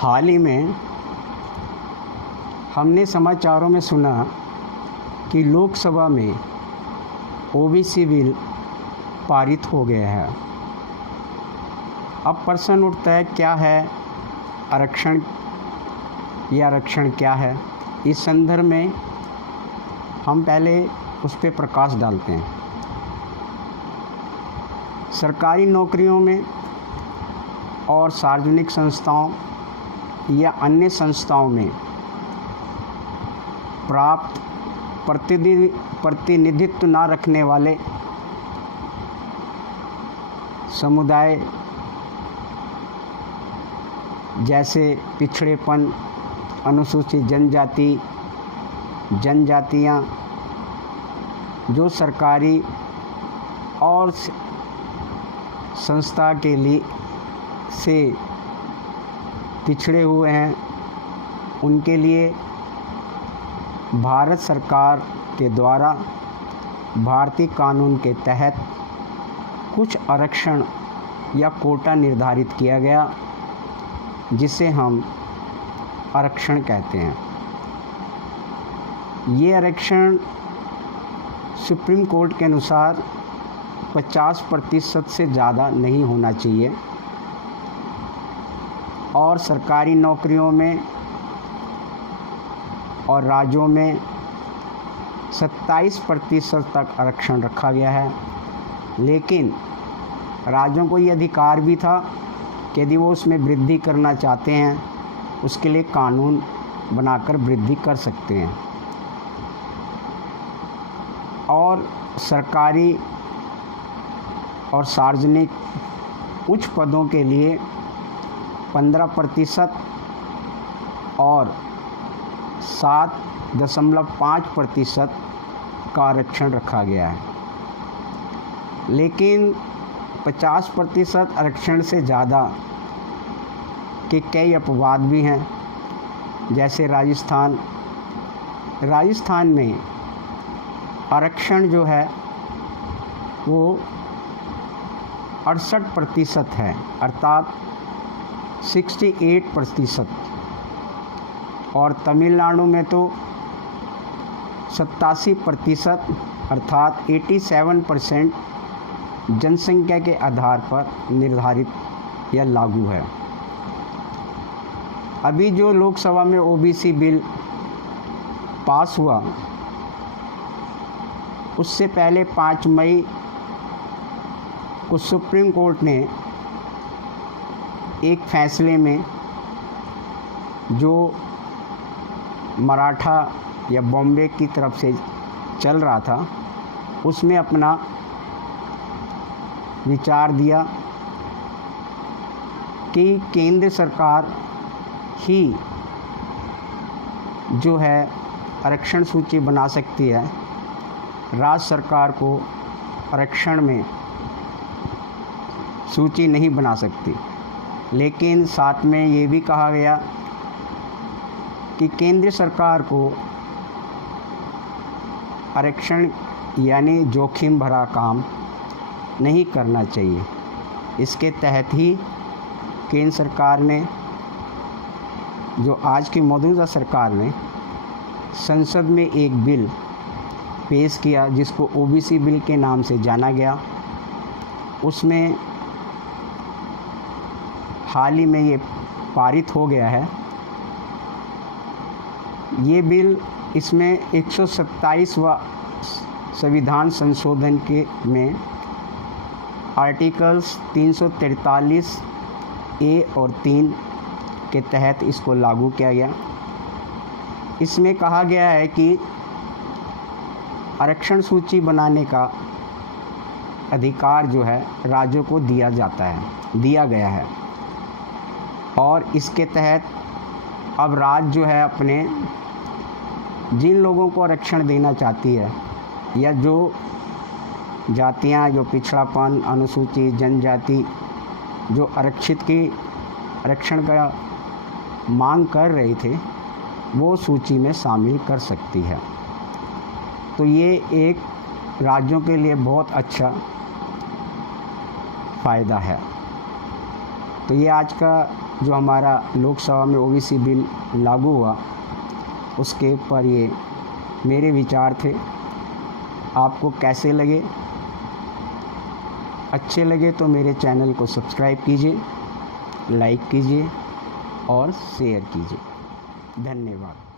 हाल ही में हमने समाचारों में सुना कि लोकसभा में ओबीसी बिल पारित हो गया है। अब प्रश्न उठता है, क्या है आरक्षण या आरक्षण क्या है? इस संदर्भ में हम पहले उस पर प्रकाश डालते हैं। सरकारी नौकरियों में और सार्वजनिक संस्थाओं या अन्य संस्थाओं में प्राप्त प्रतिनिधित्व न रखने वाले समुदाय जैसे पिछड़ेपन, अनुसूचित जनजाति, जनजातियां जो सरकारी और संस्था के लिए से पिछड़े हुए हैं, उनके लिए भारत सरकार के द्वारा भारतीय कानून के तहत कुछ आरक्षण या कोटा निर्धारित किया गया, जिसे हम आरक्षण कहते हैं। ये आरक्षण सुप्रीम कोर्ट के अनुसार 50% से ज़्यादा नहीं होना चाहिए और सरकारी नौकरियों में और राज्यों में 27% तक आरक्षण रखा गया है। लेकिन राज्यों को ये अधिकार भी था कि यदि वो उसमें वृद्धि करना चाहते हैं, उसके लिए कानून बनाकर वृद्धि कर सकते हैं। और सरकारी और सार्वजनिक उच्च पदों के लिए 15% और 7.5% का आरक्षण रखा गया है। लेकिन 50% आरक्षण से ज़्यादा के कई अपवाद भी हैं, जैसे राजस्थान में आरक्षण जो है वो 68% है, अर्थात 68%। और तमिलनाडु में तो 87% अर्थात 87% जनसंख्या के आधार पर निर्धारित या लागू है। अभी जो लोकसभा में ओबीसी बिल पास हुआ, उससे पहले 5 मई को सुप्रीम कोर्ट ने एक फैसले में जो मराठा या बॉम्बे की तरफ से चल रहा था, उसमें अपना विचार दिया कि केंद्र सरकार ही जो है आरक्षण सूची बना सकती है, राज्य सरकार को आरक्षण में सूची नहीं बना सकती। लेकिन साथ में ये भी कहा गया कि केंद्र सरकार को आरक्षण यानी जोखिम भरा काम नहीं करना चाहिए। इसके तहत ही केंद्र सरकार ने, जो आज की मौजूदा सरकार ने, संसद में एक बिल पेश किया जिसको ओबीसी बिल के नाम से जाना गया। उसमें हाल ही में ये पारित हो गया है। ये बिल, इसमें 127वां संविधान संशोधन के में आर्टिकल्स 343 ए और 3 के तहत इसको लागू किया गया। इसमें कहा गया है कि आरक्षण सूची बनाने का अधिकार जो है राज्यों को दिया गया है। और इसके तहत अब राज्य जो है अपने जिन लोगों को आरक्षण देना चाहती है, या जो जातियां, जो पिछड़ापन, अनुसूचित जनजाति जो आरक्षण का मांग कर रहे थे, वो सूची में शामिल कर सकती है। तो ये एक राज्यों के लिए बहुत अच्छा फ़ायदा है। तो ये आज का जो हमारा लोकसभा में ओबीसी बिल लागू हुआ उसके ऊपर ये मेरे विचार थे। आपको कैसे लगे? अच्छे लगे तो मेरे चैनल को सब्सक्राइब कीजिए, लाइक कीजिए और शेयर कीजिए। धन्यवाद।